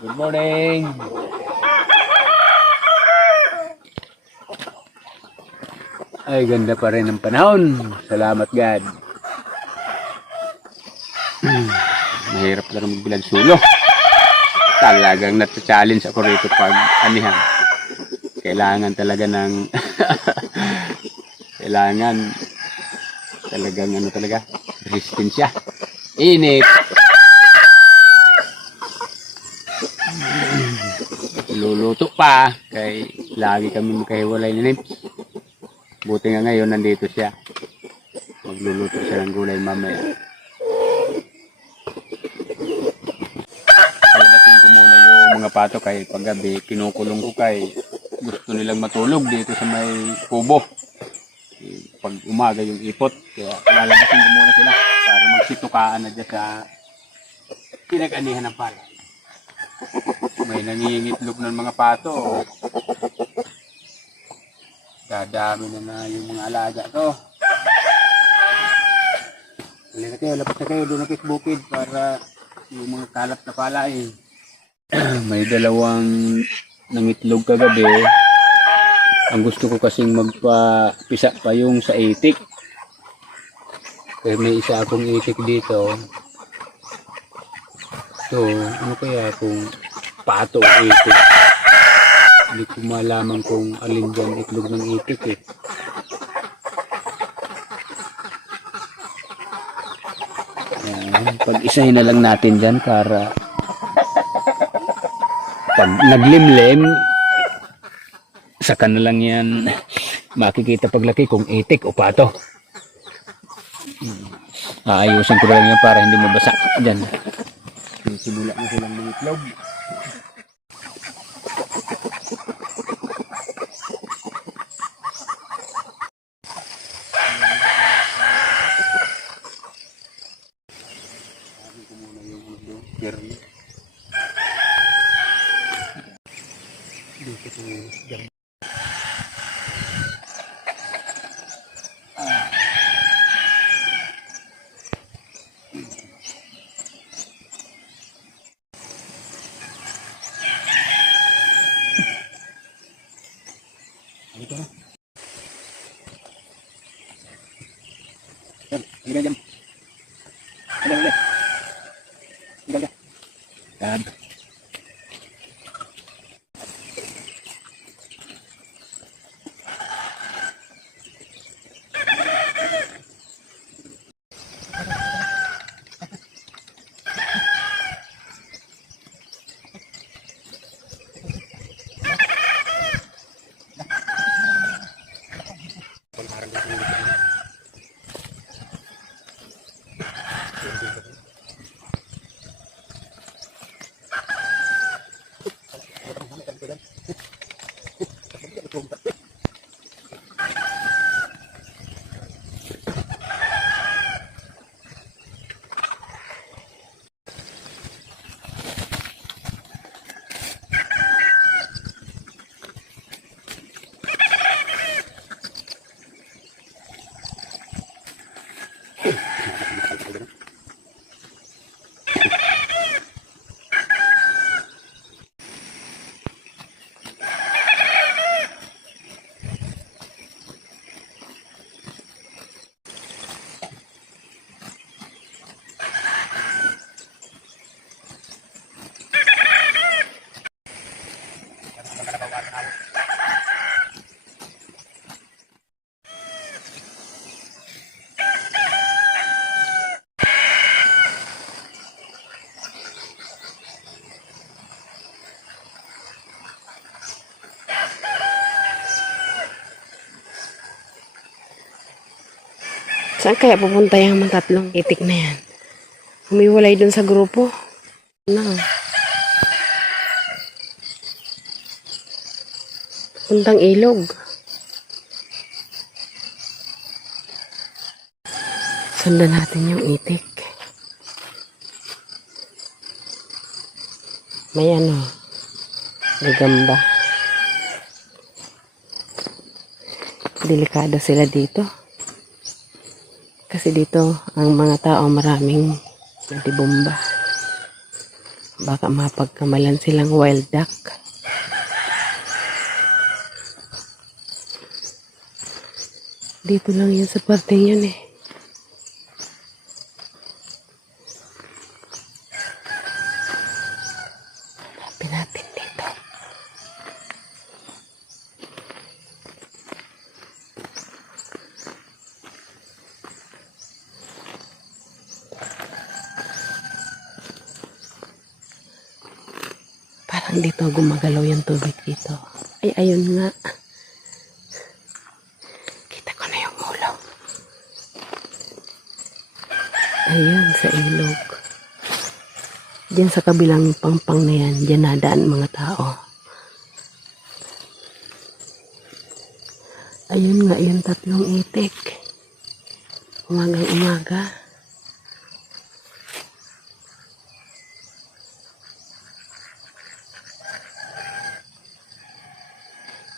Good morning. Ay, ganda pa rin ang panahon. Salamat, God. Mahirap lang magbilag sulo. Talagang nata-challenge ako rito pag anihan. Kailangan talaga ng... kailangan talagang ano talaga, resistensya. Init. Pa. Kay lagi kami magkahiwalay ni Nips. Buti nga ngayon nandito siya. Magluluto siya ng gulay mamaya. Palabasin ko muna yung mga pato kay paggabi, kinukulong ko kay gusto nilang matulog dito sa may kubo. Pag umaga yung ipot, kaya lalabasin ko muna sila para magsitukaan na dyan sa pinag-anihan ng pala. May nangingitlog ng mga pato. Dadami na na yung mga alaga to. Halika kayo, labas na kayo doon kay bukid para yung mga kalat na pala eh. May dalawang nangitlog kagabi. Ang gusto ko kasing magpapisa pa yung sa itik. Kaya may isa akong itik dito. So, ano kaya kung pato o itik? Hindi ko malaman kung alin dyan itlog ng itik eh. Ayan, pag-isahin na lang natin dyan para pag naglimlim, saka na lang yan makikita paglaki kung itik o pato. Hmm. Aayusin ko lang yan para hindi mabasa dyan. Simula na silang mga itlog. Saan kaya pupunta yung mga tatlong itik na yan? Humiwalay dun sa grupo. Ano? Puntang ilog. Sundan natin yung itik. May ano, gagamba. Delikado sila dito. Kasi dito, ang mga tao maraming nagtibomba. Baka mapagkamalan silang wild duck. Dito lang yun sa parteng yun eh. Parang dito gumagalaw yung tubig dito. Ay, ayun nga. Kita ko na yung ulo. Ayun, sa ilog. Diyan sa kabilang pangpang na yan, diyan nadaan mga tao. Ayun nga, yung tatlong itik. Umagang umaga.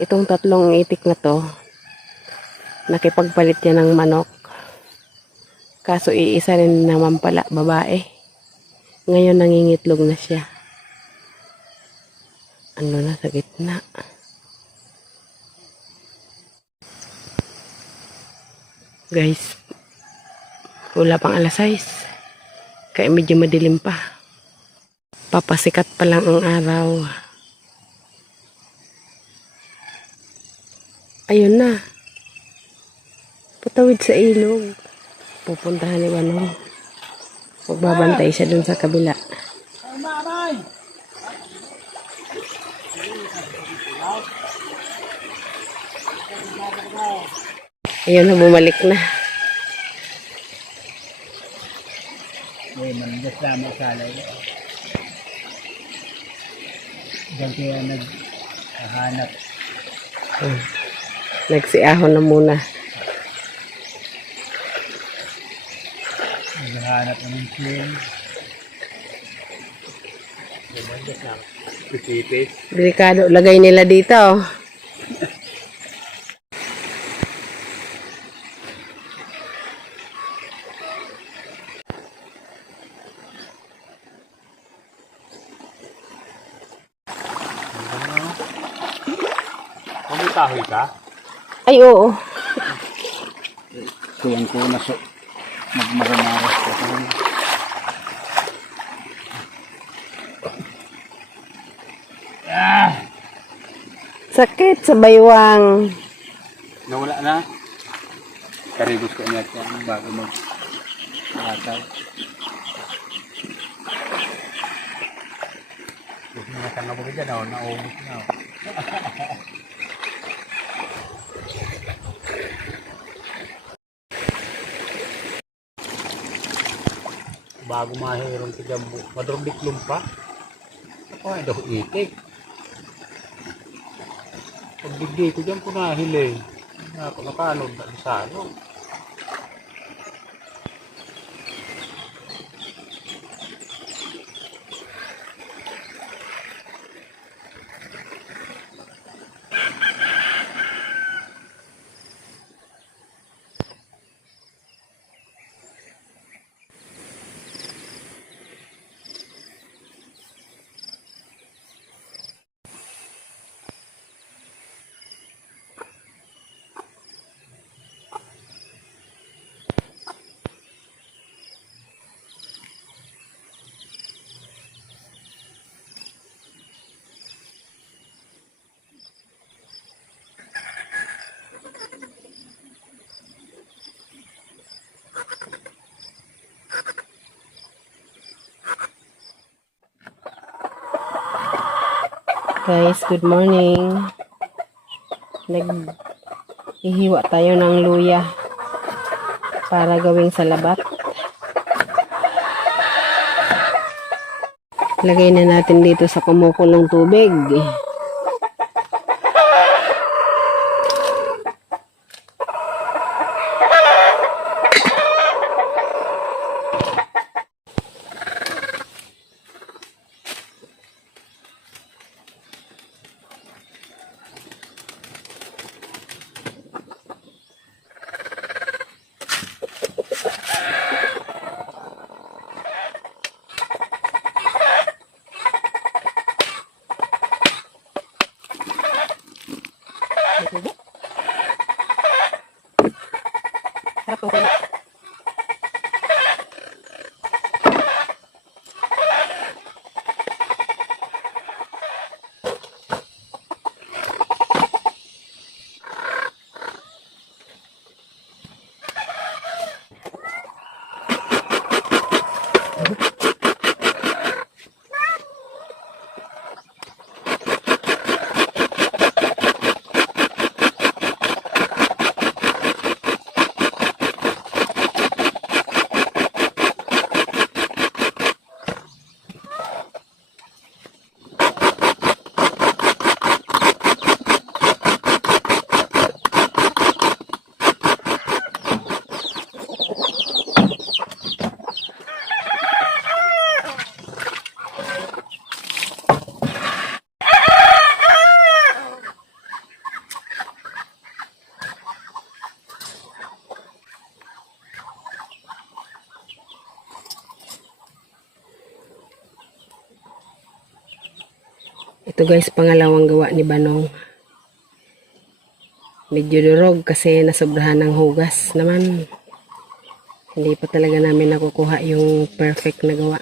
Itong tatlong itik na to, nakipagpalit yan ng manok. Kaso iisa rin naman pala, babae. Ngayon nangingitlog na siya. Ano na sa gitna. Guys, wala pang alas 6. Kaya medyo madilim pa. Papasikat pa lang ang araw. Ayun na. Patawid sa ilog. Pupuntahan ni Manong. Magbabantay siya dun sa kabila. Ayun na, bumalik na. May mandas lamang sa alay. Diyan kaya naghahanap. Hmm. Nagsiahon na muna. Naghahanap ng. Pipipis. Delikado. Lagay nila dito. oh. Kumitahoy ka? Ay, oo. Kuyang ko na so. Magmaramaras ko. Sakit sa baywang. Nawala na. Karibos ko niya yan bago mag ataw. Gusto mo na mo dyan, oh. naumos na. bago mahirong sa jambu. Madrobik lumpa. Ako ay daw itik. Pag digdi ko dyan ko nahili. Na ako nakalog na sa Guys, good morning. Nag ihiwa tayo ng luya para gawing salabat. Lagay na natin dito sa kumukulong tubig. Sarap po kayo. Ito guys, pangalawang gawa ni Banong. Medyo durog kasi nasobrahan ng hugas naman. Hindi pa talaga namin nakukuha yung perfect na gawa.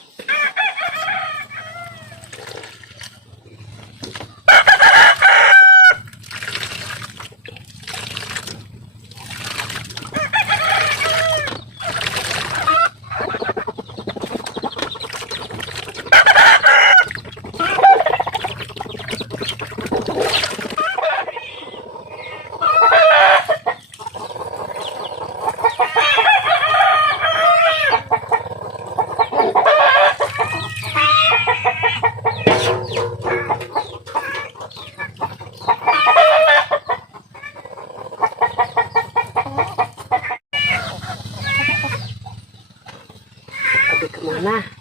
Sabi ka muna.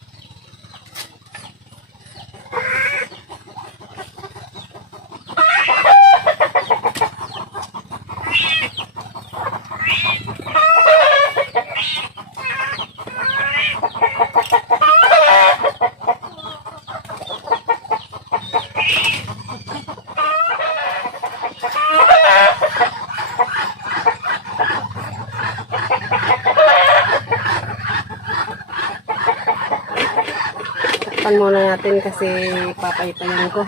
Takpan muna natin kasi papaypayan ko.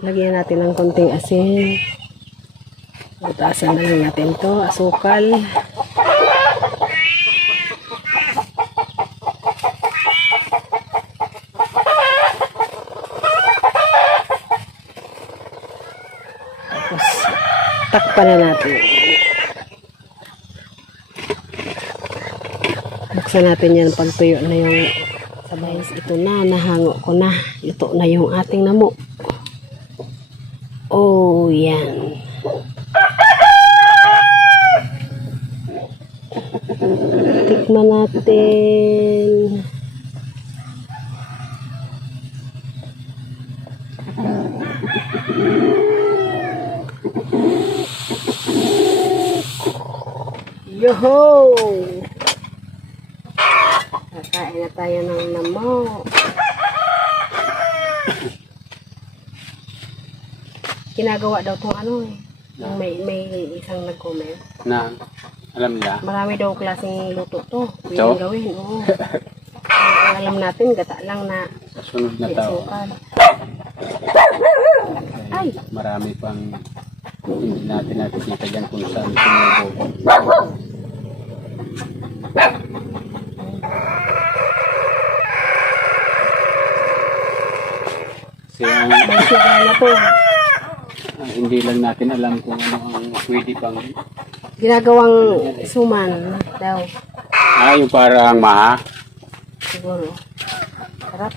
Lagyan natin ng konting asin. Butasan na lang natin to asukal. Tapos, takpan na natin. Buksan natin yan pag tuyo na yung sabay. Ito na, nahango ko na. Ito na yung ating namo. Oh, yan. Tikman natin. Yoho! Kakain na tayo ng namo. Ginagawa daw tong ano eh. Yung may, may isang nag-comment. Na, alam niya. Marami daw klaseng luto to. Ito? Pwede gawin, oo. Ang alam natin, gata lang na Sunod na tao. Ay! Marami pang hindi natin nakikita dyan kung saan sumubo. Kasi ang, to. ang hindi lang natin alam kung ano ang pwede pang Ginagawang suman daw. ah yung parang maha Siguro. Sarap.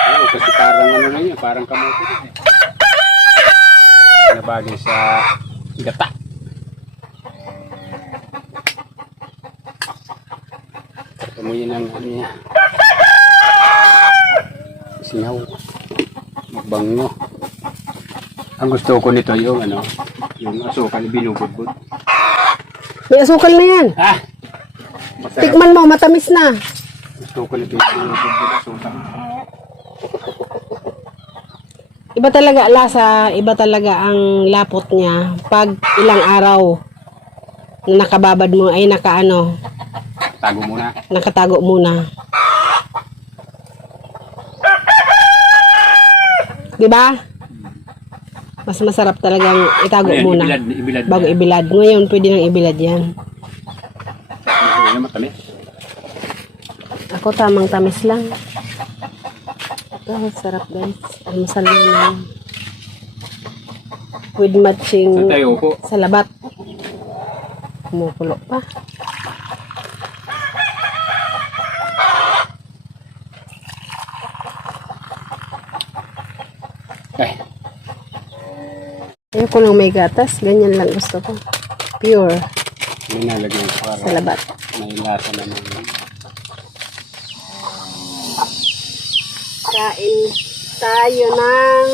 Oo, kasi parang ano na yun, parang kamote din eh. Bagay na bagay sa bango. Ang gusto ko nito yung ano yung asukal binubudbud. May asukal na yan. Ah, masarap. tikman mo matamis na. Asukal ito yung binubudbud asukal. Iba talaga lasa, iba talaga ang lapot niya pag ilang araw na nakababad mo ay nakaano tago muna. nakatago muna. 'Di ba? Mas masarap talagang itago Ayan, muna Ibilad, ibilad. bago ibilad. Ngayon pwede nang ibilad 'yan. Ako tamang tamis lang. Ito, sarap guys. Almusal na. With matching Saan tayo upo? sa labat. Kumukulo pa. Ayoko lang may gatas. Ganyan lang gusto ko. Pure. linalagyan ko para Sa labat. may lasa naman. Kain tayo ng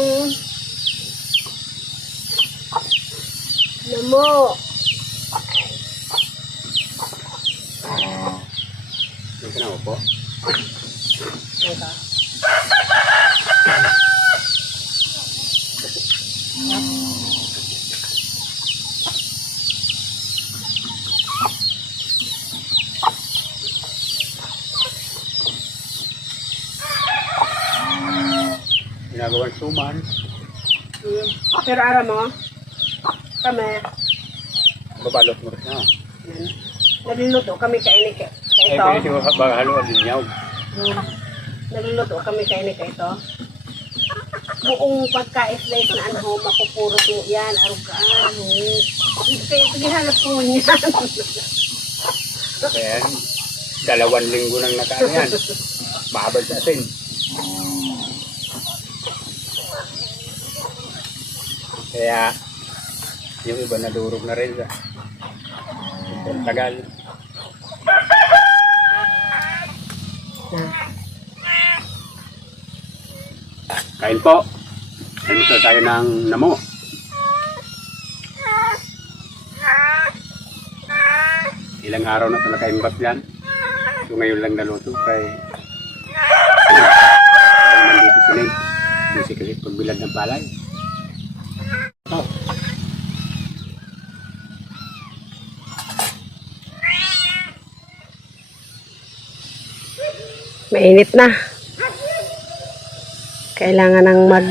namo. Saan ka na upo? Ito. Ginagawan suman. Pero ara mo, kami, Babalot mo rin na. naluluto kami kainin ka Ay, ito. pwede siya bagahaluan din niyaw. Hmm. Nagluluto kami kainin ka ito. Buong pagka-slice na ano, makupuro po yan, arugaan. Hmm. Sige, sige, hanap ko niyan. Kaya dalawang linggo nang nakaan yan. Babad sa atin. Kaya yung iba nadurog na rin sa ang tagal. Kain po. Kain po tayo ng namo. Ilang araw na ito nakaimbak yan. So ngayon lang naluto kay Habang nandito sila Busy kasi pagbilad ng palay. Mainit na. Kailangan ng mag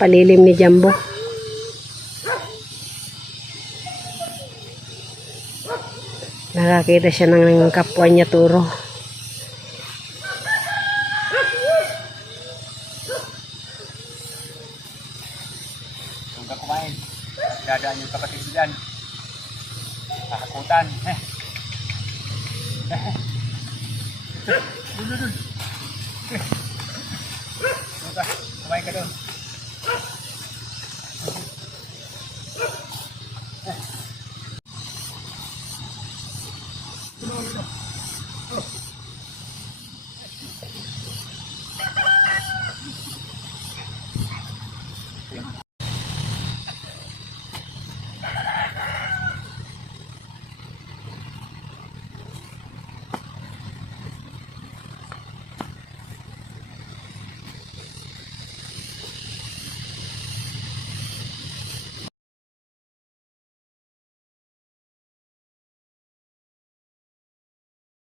palilim ni Jumbo. Nakakita siya ng kapwa niya turo.